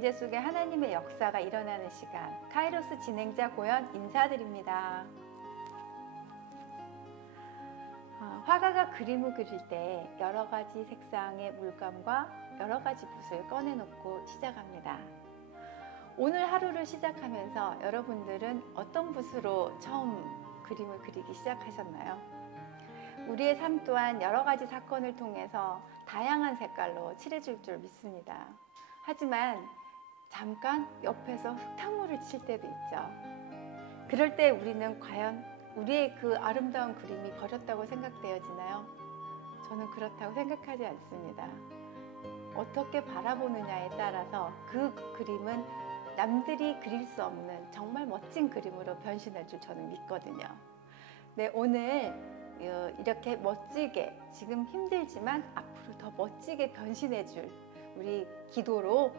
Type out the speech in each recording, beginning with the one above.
문제 속에 하나님의 역사가 일어나는 시간, 카이로스 진행자 고연 인사드립니다. 화가가 그림을 그릴 때 여러 가지 색상의 물감과 여러 가지 붓을 꺼내놓고 시작합니다. 오늘 하루를 시작하면서 여러분들은 어떤 붓으로 처음 그림을 그리기 시작하셨나요? 우리의 삶 또한 여러 가지 사건을 통해서 다양한 색깔로 칠해줄 줄 믿습니다. 하지만 잠깐 옆에서 흙탕물을 칠 때도 있죠. 그럴 때 우리는 과연 우리의 그 아름다운 그림이 버렸다고 생각되어지나요? 저는 그렇다고 생각하지 않습니다. 어떻게 바라보느냐에 따라서 그 그림은 남들이 그릴 수 없는 정말 멋진 그림으로 변신할 줄 저는 믿거든요. 네, 오늘 이렇게 멋지게, 지금 힘들지만 앞으로 더 멋지게 변신해 줄 우리 기도로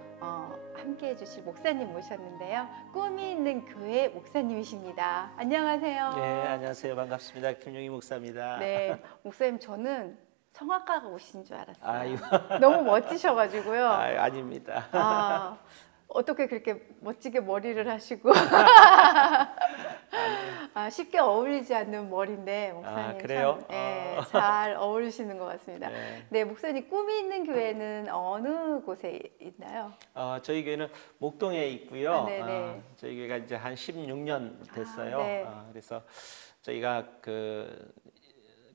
함께 해주실 목사님 모셨는데요. 꿈이 있는 교회 목사님이십니다. 안녕하세요. 네, 안녕하세요. 반갑습니다. 김용희 목사입니다. 네, 목사님 저는 성악가가 오신 줄 알았어요. 아유. 너무 멋지셔가지고요. 아닙니다. 어떻게 그렇게 멋지게 머리를 하시고 쉽게 어울리지 않는 머리인데 목사님 그래요? 참, 네, 잘 어울리시는 것 같습니다. 네. 네, 목사님 꿈이 있는 교회는 어느 곳에 있나요? 저희 교회는 목동에 있고요. 네네. 저희 교회가 이제 한 16년 됐어요. 네. 그래서 저희가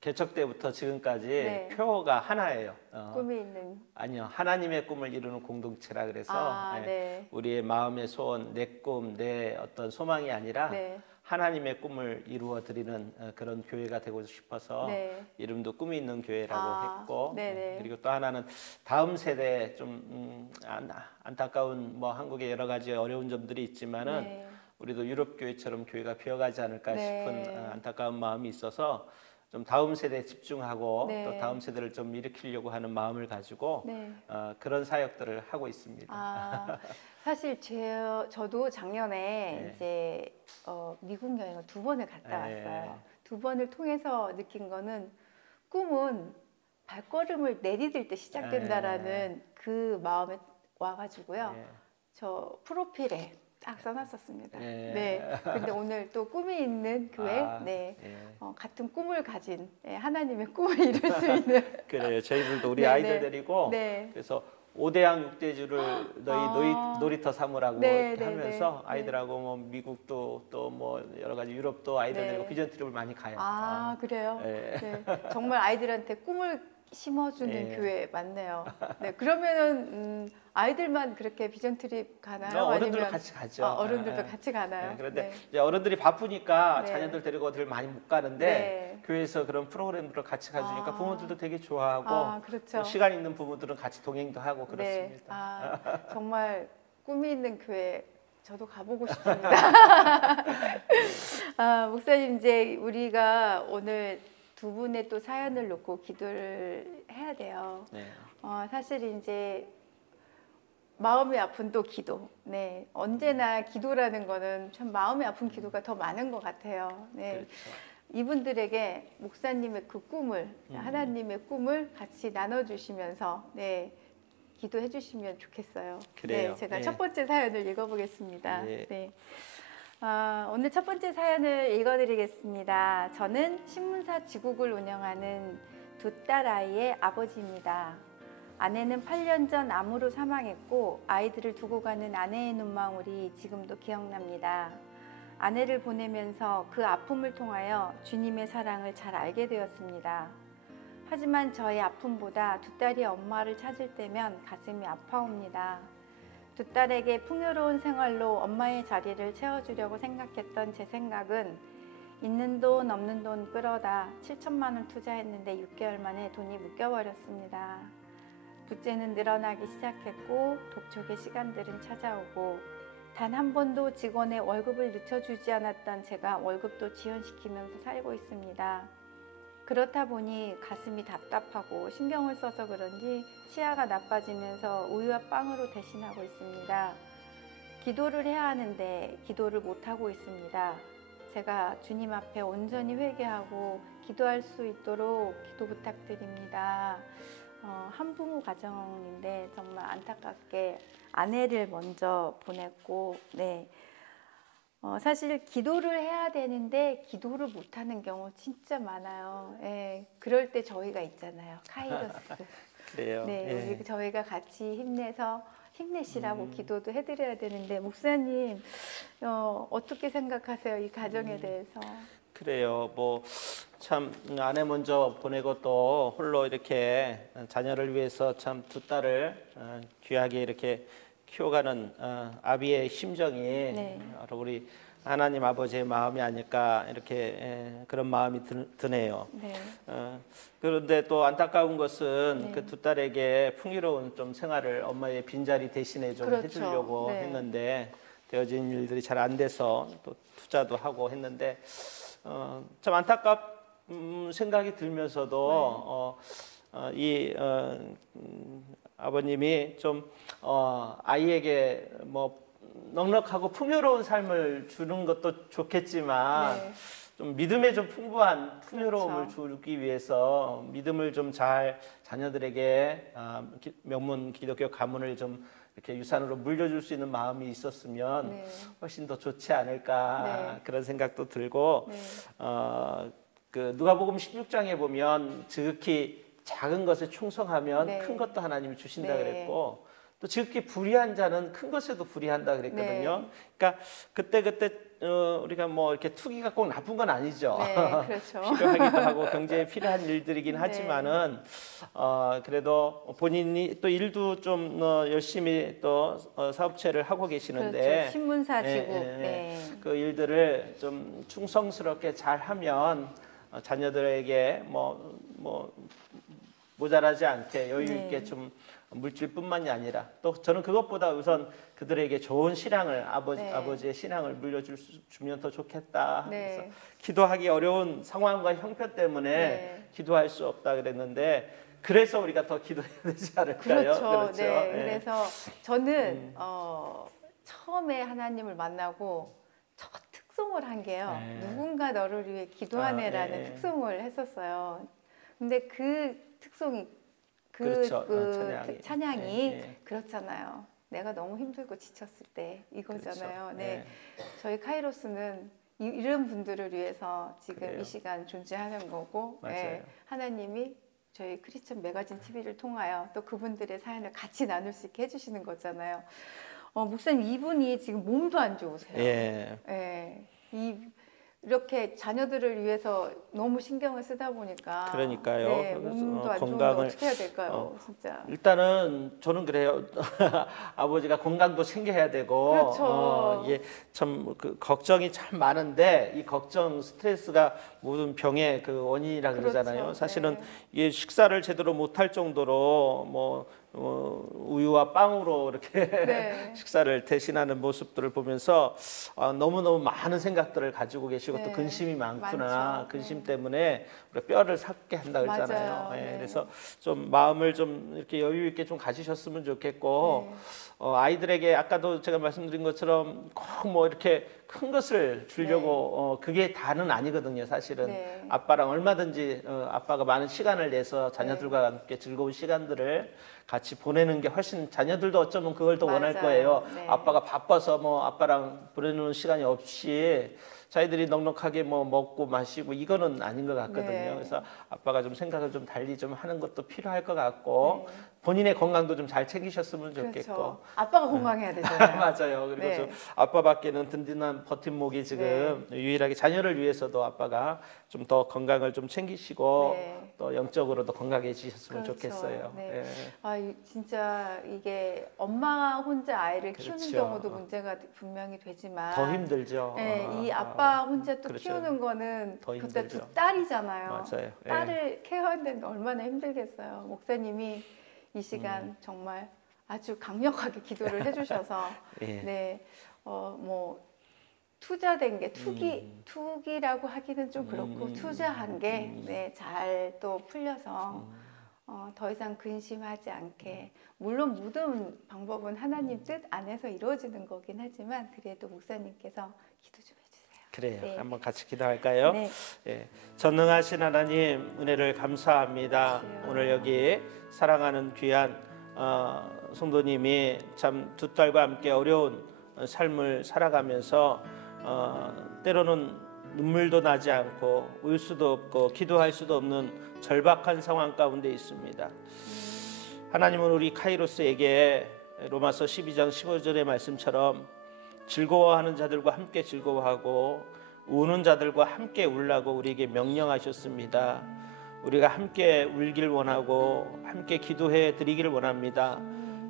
개척 때부터 지금까지 네. 표어가 하나예요. 꿈이 있는. 아니요, 하나님의 꿈을 이루는 공동체라 그래서 네. 우리의 마음의 소원, 내 꿈, 내 어떤 소망이 아니라 네. 하나님의 꿈을 이루어 드리는 그런 교회가 되고 싶어서 네. 이름도 꿈이 있는 교회라고 했고, 네네. 그리고 또 하나는 다음 세대에 좀 안타까운 한국의 여러 가지 어려운 점들이 있지만은 네. 우리도 유럽 교회처럼 교회가 비어가지 않을까 네. 싶은 안타까운 마음이 있어서 좀 다음 세대에 집중하고 네. 또 다음 세대를 좀 일으키려고 하는 마음을 가지고 네. 그런 사역들을 하고 있습니다. 사실 저도 작년에 네. 이제 미국 여행을 2번을 갔다 왔어요. 2번을 통해서 느낀 거는 꿈은 발걸음을 내디딜 때 시작된다라는 그 마음에 와가지고요. 저 프로필에 딱 써놨었습니다. 네. 근데 오늘 또 꿈이 있는 교회, 같은 꿈을 가진 하나님의 꿈을 이룰 수 있는. 그래요. 저희들도 우리 네네. 아이들 데리고 그래서 5대양 6대주를 너희 놀이터 삼으라고 하면서 아이들하고 뭐 미국도 또 뭐 여러 가지 유럽도 아이들 데리고 비전 트립을 많이 가요. 그래요? 네. 정말 아이들한테 꿈을 심어주는 교회 맞네요. 네, 그러면은 아이들만 그렇게 비전 트립 가나요? 어른들도 아니면 같이 가죠. 어른들도 같이 가나요? 그런데 이제 어른들이 바쁘니까 네. 자녀들 데리고 어딜 많이 못 가는데 교회에서 그런 프로그램들을 같이 가주니까 부모들도 되게 좋아하고 그렇죠. 시간 있는 부모들은 같이 동행도 하고 그렇습니다. 정말 꿈이 있는 교회 저도 가보고 싶습니다. 목사님, 이제 우리가 오늘 두 분의 또 사연을 놓고 기도를 해야 돼요. 네. 사실 이제 마음이 아픈 또 기도. 네, 언제나 기도라는 거는 참 마음이 아픈 기도가 더 많은 것 같아요. 네. 그렇죠. 이분들에게 목사님의 그 꿈을, 하나님의 꿈을 같이 나눠주시면서 기도해 주시면 좋겠어요. 그래요. 네, 제가 첫 번째 사연을 읽어보겠습니다. 네. 네. 오늘 첫 번째 사연을 읽어드리겠습니다. 저는 신문사 지국을 운영하는 2딸 아이의 아버지입니다. 아내는 8년 전 암으로 사망했고 아이들을 두고 가는 아내의 눈망울이 지금도 기억납니다. 아내를 보내면서 그 아픔을 통하여 주님의 사랑을 잘 알게 되었습니다. 하지만 저의 아픔보다 2딸이 엄마를 찾을 때면 가슴이 아파옵니다. 2딸에게 풍요로운 생활로 엄마의 자리를 채워주려고 생각했던 제 생각은 있는 돈 없는 돈 끌어다 7천만 원 투자했는데 6개월 만에 돈이 묶여버렸습니다. 부채는 늘어나기 시작했고 독촉의 시간들은 찾아오고 단 한 번도 직원의 월급을 늦춰주지 않았던 제가 월급도 지연시키면서 살고 있습니다. 그렇다 보니 가슴이 답답하고 신경을 써서 그런지 치아가 나빠지면서 우유와 빵으로 대신하고 있습니다. 기도를 해야 하는데 기도를 못하고 있습니다. 제가 주님 앞에 온전히 회개하고 기도할 수 있도록 기도 부탁드립니다. 한부모 가정인데 정말 안타깝게 아내를 먼저 보냈고, 네. 사실 기도를 해야 되는데 기도를 못하는 경우 진짜 많아요. 예, 그럴 때 저희가 있잖아요. 카이로스. 그래요. 네, 예. 우리 저희가 같이 힘내서 힘내시라고 기도도 해드려야 되는데 목사님 어떻게 생각하세요? 이 가정에 대해서? 그래요. 뭐 참 아내 먼저 보내고 또 홀로 이렇게 자녀를 위해서 참 두 딸을 귀하게 이렇게 키워가는 아비의 심정이 네. 바로 우리 하나님 아버지의 마음이 아닐까 이렇게 그런 마음이 드네요. 네. 그런데 또 안타까운 것은 네. 그 두 딸에게 풍요로운 좀 생활을 엄마의 빈자리 대신에 좀 그렇죠. 해주려고 네. 했는데 되어진 일들이 잘 안 돼서 또 투자도 하고 했는데 참 안타깝은 생각이 들면서도 아버님이 좀 아이에게 뭐 넉넉하고 풍요로운 삶을 주는 것도 좋겠지만 네. 좀 믿음에 좀 풍부한 풍요로움을 그렇죠. 주기 위해서 믿음을 좀 잘 자녀들에게 명문 기독교 가문을 좀 이렇게 유산으로 물려줄 수 있는 마음이 있었으면 네. 훨씬 더 좋지 않을까 네. 그런 생각도 들고 네. 그 누가복음 16장에 보면 지극히 작은 것에 충성하면 네. 큰 것도 하나님이 주신다 네. 그랬고 또 지극히 불의한 자는 큰 것에도 불의한다 그랬거든요. 네. 그러니까 그때 우리가 뭐 이렇게 투기가 꼭 나쁜 건 아니죠. 네, 그렇죠. 필요하기도 하고 경제에 필요한 일들이긴 네. 하지만은 그래도 본인이 또 일도 좀 열심히 또 사업체를 하고 계시는데 그렇죠. 신문사 예, 지국. 예, 예. 네. 그 일들을 좀 충성스럽게 잘 하면 자녀들에게 뭐 모자라지 않게 여유 있게 네. 좀 물질뿐만이 아니라 또 저는 그것보다 우선 그들에게 좋은 신앙을 네. 아버지의 신앙을 물려주면 더 좋겠다. 네. 그래서 기도하기 어려운 상황과 형편 때문에 네. 기도할 수 없다 그랬는데 그래서 우리가 더 기도해야 되지 않을까요? 그렇죠. 네. 예. 그래서 저는 처음에 하나님을 만나고 첫 특송을 한 게요. 네. 누군가 너를 위해 기도하네라는 네. 특송을 했었어요. 근데 그 특송이 그렇죠. 찬양이 네. 그렇잖아요. 내가 너무 힘들고 지쳤을 때 이거잖아요. 그렇죠. 네. 저희 카이로스는 이런 분들을 위해서 지금 그래요. 이 시간 존재하는 거고, 맞아요. 네. 하나님이 저희 크리스천 매거진 TV를 통하여 또 그분들의 사연을 같이 나눌 수 있게 해주시는 거잖아요. 목사님 이분이 지금 몸도 안 좋으세요. 예. 예. 이렇게 자녀들을 위해서 너무 신경을 쓰다 보니까 그러니까요. 네, 그래서 몸도 안 좋은데 건강을 어떻게 해야 될까요? 진짜. 일단은 저는 그래요. 아버지가 건강도 챙겨야 되고 그렇죠. 이게 참 그 걱정이 참 많은데 이 걱정 스트레스가 모든 병의 그 원인이라 그러잖아요. 그렇죠. 사실은 네. 이 식사를 제대로 못할 정도로 우유와 빵으로 이렇게 네. 식사를 대신하는 모습들을 보면서 너무너무 많은 생각들을 가지고 계시고 네. 또 근심이 많구나. 많죠. 근심 네. 때문에 우리가 뼈를 삭게 한다 그러잖아요. 맞아요. 예, 네. 그래서 좀 마음을 좀 이렇게 여유 있게 좀 가지셨으면 좋겠고 아이들에게 아까도 제가 말씀드린 것처럼 꼭 뭐 이렇게 큰 것을 주려고 그게 다는 아니거든요. 사실은 네. 아빠랑 얼마든지 아빠가 많은 시간을 내서 자녀들과 함께 즐거운 시간들을 같이 보내는 게 훨씬 자녀들도 어쩌면 그걸 더 원할 맞아요. 거예요. 네. 아빠가 바빠서 뭐 아빠랑 보내는 시간이 없이 자기들이 넉넉하게 뭐 먹고 마시고 이거는 아닌 것 같거든요. 네. 그래서 아빠가 좀 생각을 좀 달리 좀 하는 것도 필요할 것 같고 네. 본인의 건강도 좀 잘 챙기셨으면 좋겠고. 그렇죠. 아빠가 건강해야 되잖아요. 맞아요. 그리고 네. 좀 아빠밖에는 든든한 버팀목이 지금 유일하게 자녀를 위해서도 아빠가 좀 더 건강을 좀 챙기시고 네. 또 영적으로도 건강해지셨으면 그렇죠. 좋겠어요. 네. 예. 진짜 이게 엄마 혼자 아이를 키우는 그렇죠. 경우도 문제가 분명히 되지만 더 힘들죠. 네, 이 아빠 혼자 또 그렇죠. 키우는 거는 더 그때 힘들죠. 두 딸이잖아요. 맞아요. 예. 딸을 케어하는데 얼마나 힘들겠어요. 목사님이 이 시간 정말 아주 강력하게 기도를 해주셔서 예. 네, 뭐 투자된 게 투기라고 하기는 좀 그렇고 투자한 게 네, 잘 또 풀려서 더 이상 근심하지 않게 물론 모든 방법은 하나님 뜻 안에서 이루어지는 거긴 하지만 그래도 목사님께서 기도 좀 해주세요. 그래요. 네. 한번 같이 기도할까요? 네. 예. 전능하신 하나님 은혜를 감사합니다. 주여. 오늘 여기 사랑하는 귀한 성도님이 참 두 딸과 함께 어려운 삶을 살아가면서 때로는 눈물도 나지 않고 울 수도 없고 기도할 수도 없는 절박한 상황 가운데 있습니다. 하나님은 우리 카이로스에게 로마서 12장 15절의 말씀처럼 즐거워하는 자들과 함께 즐거워하고 우는 자들과 함께 울라고 우리에게 명령하셨습니다. 우리가 함께 울길 원하고 함께 기도해 드리기를 원합니다.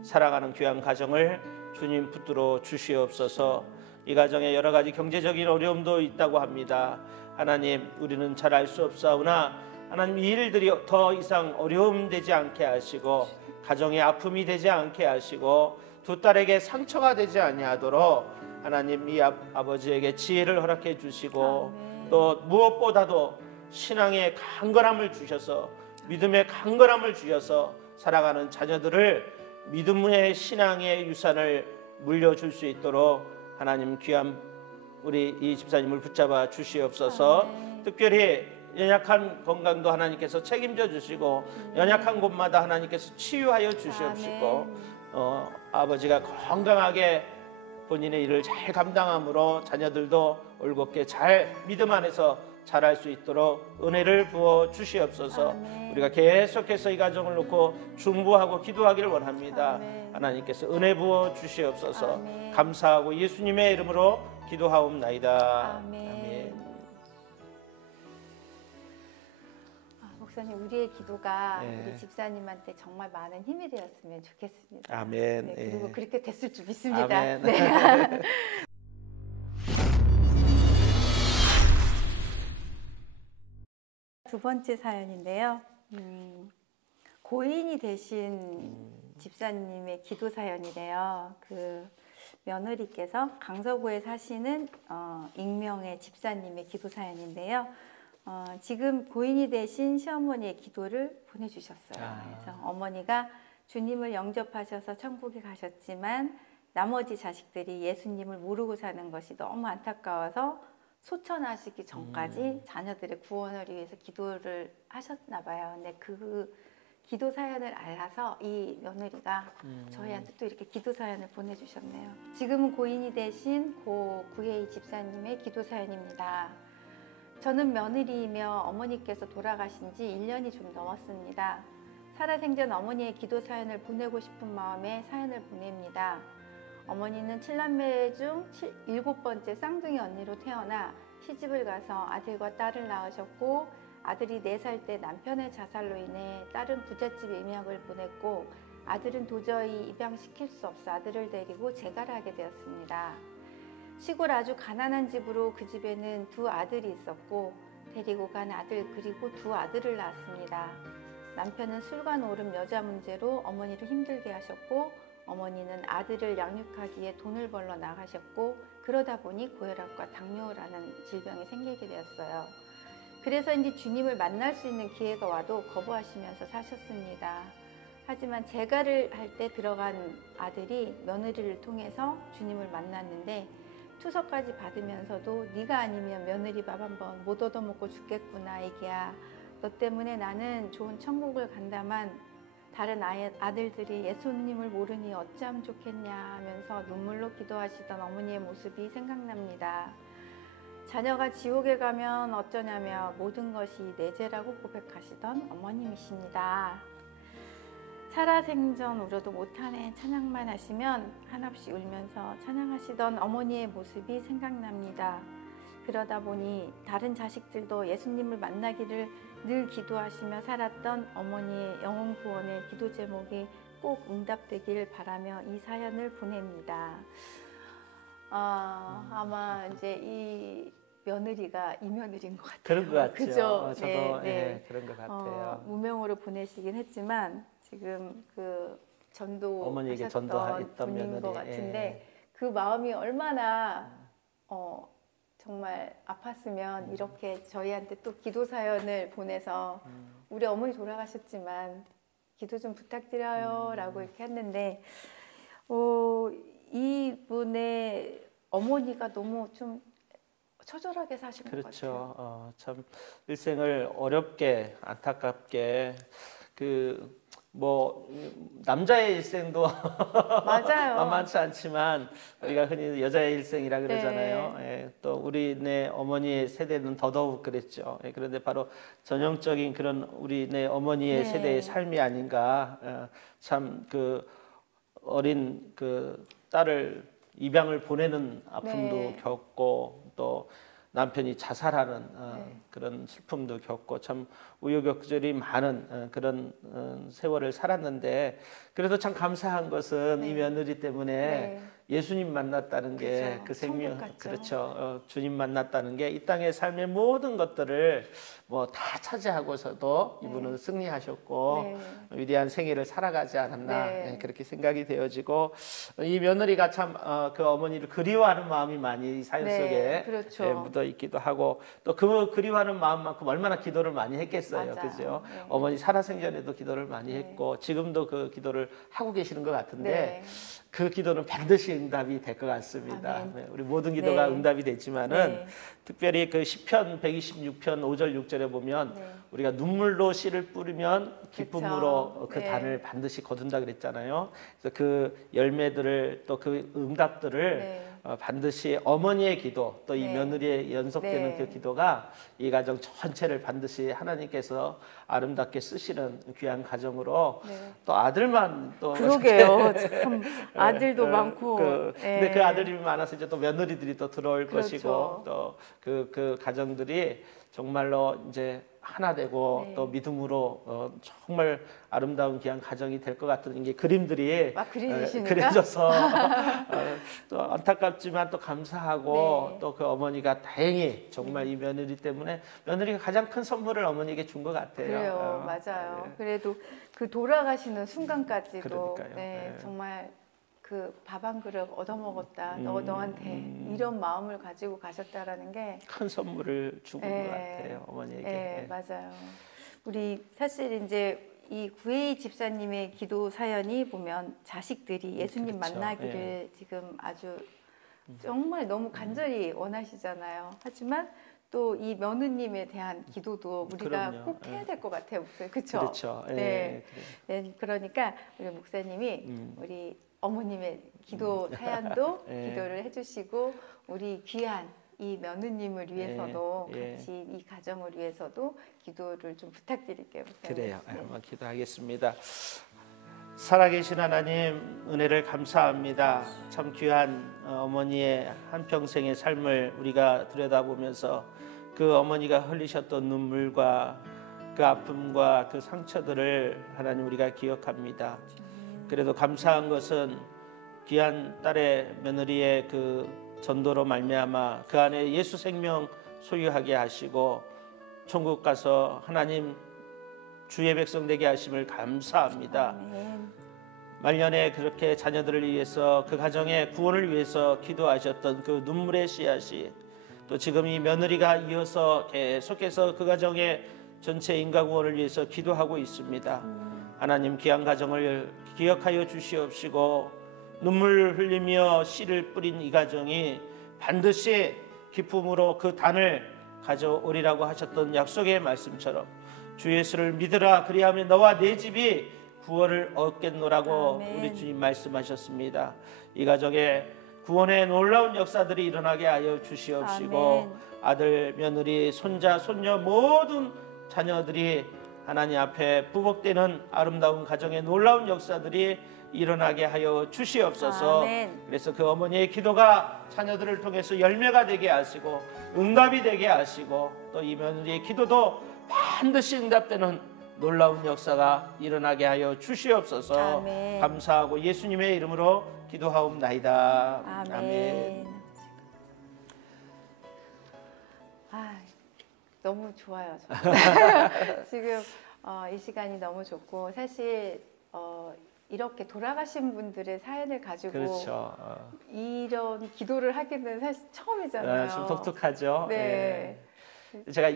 사랑하는 귀한 가정을 주님 붙들어 주시옵소서. 이 가정에 여러 가지 경제적인 어려움도 있다고 합니다. 하나님, 우리는 잘 알 수 없사오나 하나님, 이 일들이 더 이상 어려움 되지 않게 하시고 가정에 아픔이 되지 않게 하시고 두 딸에게 상처가 되지 아니하도록 하나님, 이 아버지에게 지혜를 허락해 주시고 또 무엇보다도 신앙의 강건함을 주셔서 믿음의 강건함을 주셔서 살아가는 자녀들을 믿음의 신앙의 유산을 물려줄 수 있도록 하나님, 귀한 우리 이 집사님을 붙잡아 주시옵소서. 특별히 연약한 건강도 하나님께서 책임져 주시고 연약한 곳마다 하나님께서 치유하여 주시옵시고 아버지가 건강하게 본인의 일을 잘 감당함으로 자녀들도 올곧게 잘 믿음 안에서 잘할 수 있도록 은혜를 부어 주시옵소서. 우리가 계속해서 이 가정을 놓고 중보하고 기도하기를 원합니다. 하나님께서 은혜 부어 주시옵소서. 감사하고 예수님의 이름으로 기도하옵나이다. 아멘. 목사님, 우리의 기도가 네. 우리 집사님한테 정말 많은 힘이 되었으면 좋겠습니다. 아멘. 네, 그리고 예. 그렇게 됐을 줄 믿습니다. 아멘. 네. 두 번째 사연인데요. 고인이 되신 집사님의 기도 사연이래요. 그 며느리께서 강서구에 사시는 익명의 집사님의 기도 사연인데요. 지금 고인이 되신 시어머니의 기도를 보내주셨어요. 그래서 어머니가 주님을 영접하셔서 천국에 가셨지만 나머지 자식들이 예수님을 모르고 사는 것이 너무 안타까워서 소천하시기 전까지 자녀들의 구원을 위해서 기도를 하셨나 봐요. 근데 그 기도 사연을 알아서 이 며느리가 저희한테 또 이렇게 기도 사연을 보내주셨네요. 지금은 고인이 되신 고 구혜희 집사님의 기도 사연입니다. 저는 며느리이며 어머니께서 돌아가신 지 1년이 좀 넘었습니다. 살아생전 어머니의 기도 사연을 보내고 싶은 마음에 사연을 보냅니다. 어머니는 7남매 중 7번째 쌍둥이 언니로 태어나 시집을 가서 아들과 딸을 낳으셨고 아들이 4살 때 남편의 자살로 인해 딸은 부잣집 임역을 보냈고 아들은 도저히 입양시킬 수 없어 아들을 데리고 재가를 하게 되었습니다. 시골 아주 가난한 집으로 그 집에는 2 아들이 있었고 데리고 간 아들 그리고 2 아들을 낳았습니다. 남편은 술과 노름 여자 문제로 어머니를 힘들게 하셨고 어머니는 아들을 양육하기에 돈을 벌러 나가셨고 그러다 보니 고혈압과 당뇨라는 질병이 생기게 되었어요. 그래서인지 주님을 만날 수 있는 기회가 와도 거부하시면서 사셨습니다. 하지만 재가를 할 때 들어간 아들이 며느리를 통해서 주님을 만났는데 투서까지 받으면서도 네가 아니면 며느리 밥 한번 못 얻어먹고 죽겠구나 애기야. 너 때문에 나는 좋은 천국을 간다만 다른 아들들이 예수님을 모르니 어찌하면 좋겠냐 하면서 눈물로 기도하시던 어머니의 모습이 생각납니다. 자녀가 지옥에 가면 어쩌냐며 모든 것이 내 죄라고 고백하시던 어머님이십니다. 살아생전 울어도 못하네 찬양만 하시면 한없이 울면서 찬양하시던 어머니의 모습이 생각납니다. 그러다 보니 다른 자식들도 예수님을 만나기를 늘 기도하시며 살았던 어머니의 영혼 구원의 기도 제목이 꼭 응답되길 바라며 이 사연을 보냅니다. 아마 이제 이 며느리가 이 며느리인 것 같아요. 그런 것 같죠. 그죠? 저도 네, 네. 예, 그런 것 같아요. 무명으로 보내시긴 했지만 지금 그 전도 어머니에게 하셨던 전도했던 분인 며느리. 것 같은데 그 마음이 얼마나 정말 아팠으면 이렇게 저희한테 또 기도 사연을 보내서 우리 어머니 돌아가셨지만 기도 좀 부탁드려요 라고 이렇게 했는데 이분의 어머니가 너무 좀 처절하게 사신 것 같아요. 그렇죠. 참 일생을 어렵게 안타깝게 뭐 남자의 일생도 맞아요. 만만치 않지만 우리가 흔히 여자의 일생이라 그러잖아요. 네. 예, 또 우리네 어머니의 세대는 더더욱 그랬죠. 예, 그런데 바로 전형적인 그런 우리네 어머니의 네. 세대의 삶이 아닌가. 참 어린 딸을 입양을 보내는 아픔도 네. 겪고 또 남편이 자살하는 네. 그런 슬픔도 겪고 참 우여곡절이 많은 그런 세월을 살았는데 그래도 참 감사한 것은 네. 이 며느리 때문에 네. 예수님 만났다는 게 그죠. 그 생명 천국 같죠. 그렇죠. 주님 만났다는 게 이 땅의 삶의 모든 것들을 뭐 다 차지하고서도 네. 이분은 승리하셨고 네. 위대한 생애를 살아가지 않았나 네. 네, 그렇게 생각이 되어지고 이 며느리가 참 그 어머니를 그리워하는 마음이 많이 이 사연 네, 속에 그렇죠. 묻어 있기도 하고 또 그 그리워하는 마음만큼 얼마나 기도를 많이 했겠어요, 맞아요. 그죠? 네. 어머니 살아생전에도 기도를 많이 네. 했고 지금도 그 기도를 하고 계시는 것 같은데 네. 그 기도는 반드시 응답이 될 것 같습니다. 아멘. 네, 우리 모든 기도가 네. 응답이 됐지만은 네. 특별히 그 시편 126편 5절 6절에 보면 네. 우리가 눈물로 씨를 뿌리면 기쁨으로 그쵸. 그 네. 단을 반드시 거둔다 그랬잖아요. 그래서 그 열매들을 또 그 응답들을 네. 반드시 어머니의 기도 또 이 네. 며느리의 연속되는 네. 그 기도가 이 가정 전체를 반드시 하나님께서 아름답게 쓰시는 귀한 가정으로 네. 또 아들만 또 그러게요. 참 아들도 어, 많고. 근데 예. 그 아들이 많아서 이제 또 며느리들이 또 들어올 그렇죠. 것이고 또 그 가정들이 정말로 이제 하나 되고 네. 또 믿음으로 정말 아름다운 귀한 가정이 될 것 같은 게 그림들이 막 그리십니까? 그려져서 또 안타깝지만 또 감사하고 네. 또 그 어머니가 다행히 정말 이 며느리 때문에 며느리가 가장 큰 선물을 어머니에게 준 것 같아요. 그래요, 맞아요. 네. 그래도 그 돌아가시는 순간까지도 그러니까요. 네, 네. 정말 그 밥 한 그릇 얻어먹었다. 너한테 음. 이런 마음을 가지고 가셨다라는 게 큰 선물을 주고 네. 것 같아요 어머니에게. 네, 네. 맞아요. 우리 사실 이제 이 구혜희 집사님의 기도 사연이 보면 자식들이 예수님 그렇죠. 만나기를 네. 지금 아주 정말 너무 간절히 원하시잖아요. 하지만 또 이 며느님에 대한 기도도 우리가 그럼요. 꼭 해야 네. 될 것 같아요, 목사님. 그렇죠? 그렇죠. 예, 네. 그래요. 네, 그러니까 우리 목사님이 음. 우리 어머님의 기도 사연도 예. 기도를 해주시고 우리 귀한 이 며느님을 위해서도 예. 같이 이 가정을 위해서도 기도를 좀 부탁드릴게요. 목사님. 그래요. 네. 한번 기도하겠습니다. 살아계신 하나님 은혜를 감사합니다. 참 귀한 어머니의 한 평생의 삶을 우리가 들여다보면서 그 어머니가 흘리셨던 눈물과 그 아픔과 그 상처들을 하나님 우리가 기억합니다. 그래도 감사한 것은 귀한 딸의 며느리의 그 전도로 말미암아 그 안에 예수 생명 소유하게 하시고 천국 가서 하나님 주의 백성 되게 하심을 감사합니다. 아멘. 말년에 그렇게 자녀들을 위해서 그 가정의 구원을 위해서 기도하셨던 그 눈물의 씨앗이 또 지금 이 며느리가 이어서 계속해서 그 가정의 전체 인가 구원을 위해서 기도하고 있습니다. 하나님 귀한 가정을 기억하여 주시옵시고 눈물 흘리며 씨를 뿌린 이 가정이 반드시 기쁨으로 그 단을 가져오리라고 하셨던 약속의 말씀처럼 주 예수를 믿으라 그리하면 너와 내 집이 구원을 얻겠노라고 아멘. 우리 주님 말씀하셨습니다. 이 가정에 구원의 놀라운 역사들이 일어나게 하여 주시옵시고 아멘. 아들, 며느리, 손자, 손녀 모든 자녀들이 하나님 앞에 부복되는 아름다운 가정의 놀라운 역사들이 일어나게 하여 주시옵소서. 아멘. 그래서 그 어머니의 기도가 자녀들을 통해서 열매가 되게 하시고 응답이 되게 하시고 또 이 며느리의 기도도 반드시 응답되는 놀라운 역사가 일어나게 하여 주시옵소서. 아멘. 감사하고 예수님의 이름으로 기도하옵나이다. 아멘. 아, 너무 좋아요. 지금 이 시간이 너무 좋고 사실 이렇게 돌아가신 분들의 사연을 가지고 그렇죠. 이런 기도를 하기는 사실 처음이잖아요. 좀 독특하죠. 네. 제가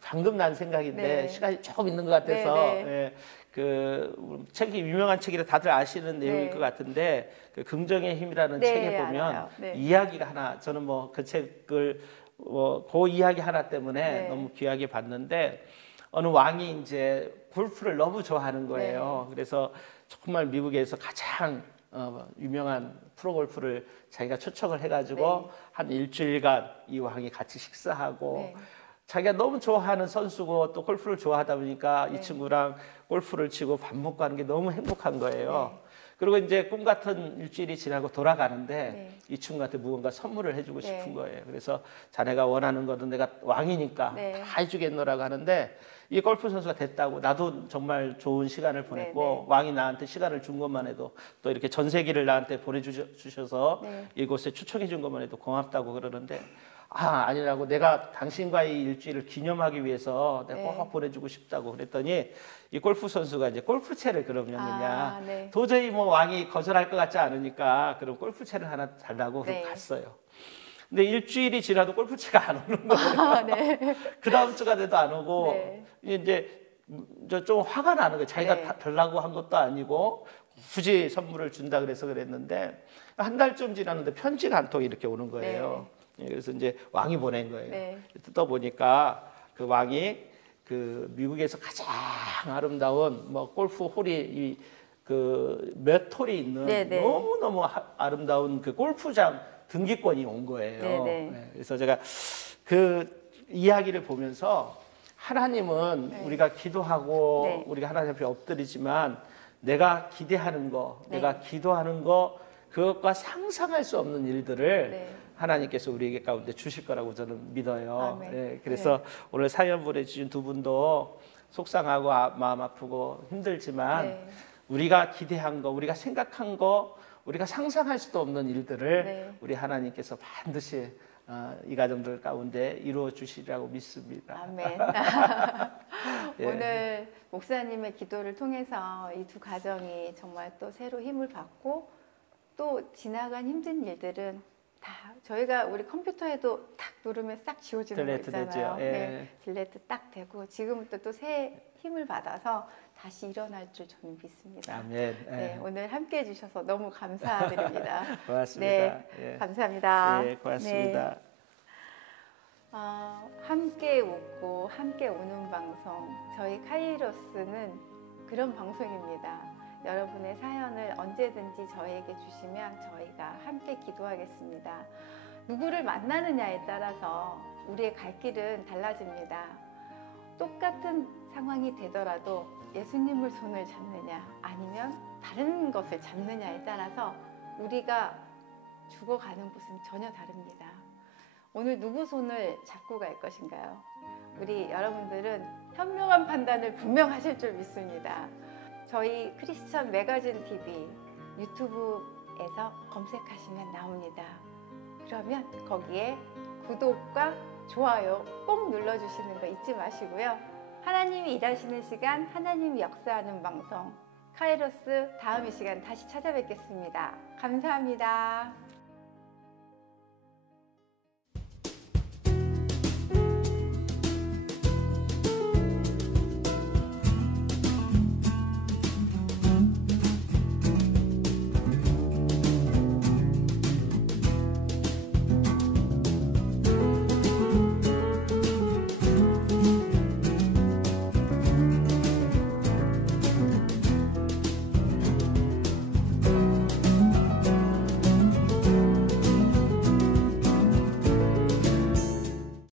방금 난 생각인데 네. 시간이 조금 있는 것 같아서 네, 예, 그 책이 유명한 책이라 다들 아시는 내용일 네. 것 같은데 그 긍정의 힘이라는 네, 책에 보면 알아요. 네. 이야기가 하나 저는 뭐 그 책을 그 이야기 하나 때문에 네. 너무 귀하게 봤는데 어느 왕이 이제 골프를 너무 좋아하는 거예요. 그래서 정말 미국에서 가장 유명한 프로 골프를 자기가 초청을 해가지고 한 일주일간 이 왕이 같이 식사하고 자기가 너무 좋아하는 선수고 또 골프를 좋아하다 보니까 이 친구랑 골프를 치고 밥 먹고 하는 게 너무 행복한 거예요. 그리고 이제 꿈 같은 일주일이 지나고 돌아가는데 이 친구한테 무언가 선물을 해주고 싶은 거예요. 그래서 자네가 원하는 거는 내가 왕이니까 다 해주겠노라고 하는데 이 골프 선수가 됐다고 나도 정말 좋은 시간을 보냈고 왕이 나한테 시간을 준 것만 해도 또 이렇게 전세기를 나한테 보내주셔서 이곳에 초청해 준 것만 해도 고맙다고 그러는데 아니라고 내가 당신과의 일주일을 기념하기 위해서 내가 꼭 보내주고 싶다고 그랬더니 이 골프 선수가 이제 골프채를 그러면은야 도저히 뭐 왕이 거절할 것 같지 않으니까 그럼 골프채를 하나 달라고 갔어요. 근데 일주일이 지나도 골프채가 안 오는 거예요. 그 다음 주가 돼도 안 오고 이제 좀 화가 나는 거예요. 자기가 달라고 한 것도 아니고 굳이 선물을 준다 그래서 그랬는데 한 달쯤 지났는데 편지가 한 통 이렇게 오는 거예요. 그래서 이제 왕이 보낸 거예요. 뜯어 보니까 그 왕이 그 미국에서 가장 아름다운 뭐 골프 홀이 그 몇 홀이 있는 너무 너무 아름다운 그 골프장 등기권이 온 거예요. 그래서 제가 그 이야기를 보면서 하나님은 우리가 기도하고 우리가 하나님 앞에 엎드리지만 내가 기대하는 거, 내가 기도하는 거 그것과 상상할 수 없는 일들을 하나님께서 우리에게 가운데 주실 거라고 저는 믿어요. 그래서 오늘 사연 보내주신 두 분도 속상하고 마음 아프고 힘들지만 우리가 기대한 거, 우리가 생각한 거, 우리가 상상할 수도 없는 일들을 우리 하나님께서 반드시 이 가정들 가운데 이루어 주시리라고 믿습니다. 아멘. 오늘 목사님의 기도를 통해서 이 두 가정이 정말 또 새로 힘을 받고 또 지나간 힘든 일들은 다 저희가 우리 컴퓨터에도 탁 누르면 싹 지워지는 거 있잖아요. 딜레트 딱 되고 지금부터 또 새 힘을 받아서 다시 일어날 줄 저는 믿습니다. 아멘. 오늘 함께 해주셔서 너무 감사드립니다. 고맙습니다. 감사합니다. 고맙습니다. 함께 웃고 함께 우는 방송 저희 카이로스는 그런 방송입니다. 여러분의 사연을 언제든지 저희에게 주시면 저희가 함께 기도하겠습니다. 누구를 만나느냐에 따라서 우리의 갈 길은 달라집니다. 똑같은 상황이 되더라도 예수님을 손을 잡느냐 아니면 다른 것을 잡느냐에 따라서 우리가 죽어가는 곳은 전혀 다릅니다. 오늘 누구 손을 잡고 갈 것인가요? 우리 여러분들은 현명한 판단을 분명 하실 줄 믿습니다. 저희 크리스천 매거진 TV 유튜브에서 검색하시면 나옵니다. 그러면 거기에 구독과 좋아요 꼭 눌러주시는 거 잊지 마시고요. 하나님이 일하시는 시간, 하나님이 역사하는 방송 카이로스 다음 이 시간 다시 찾아뵙겠습니다. 감사합니다.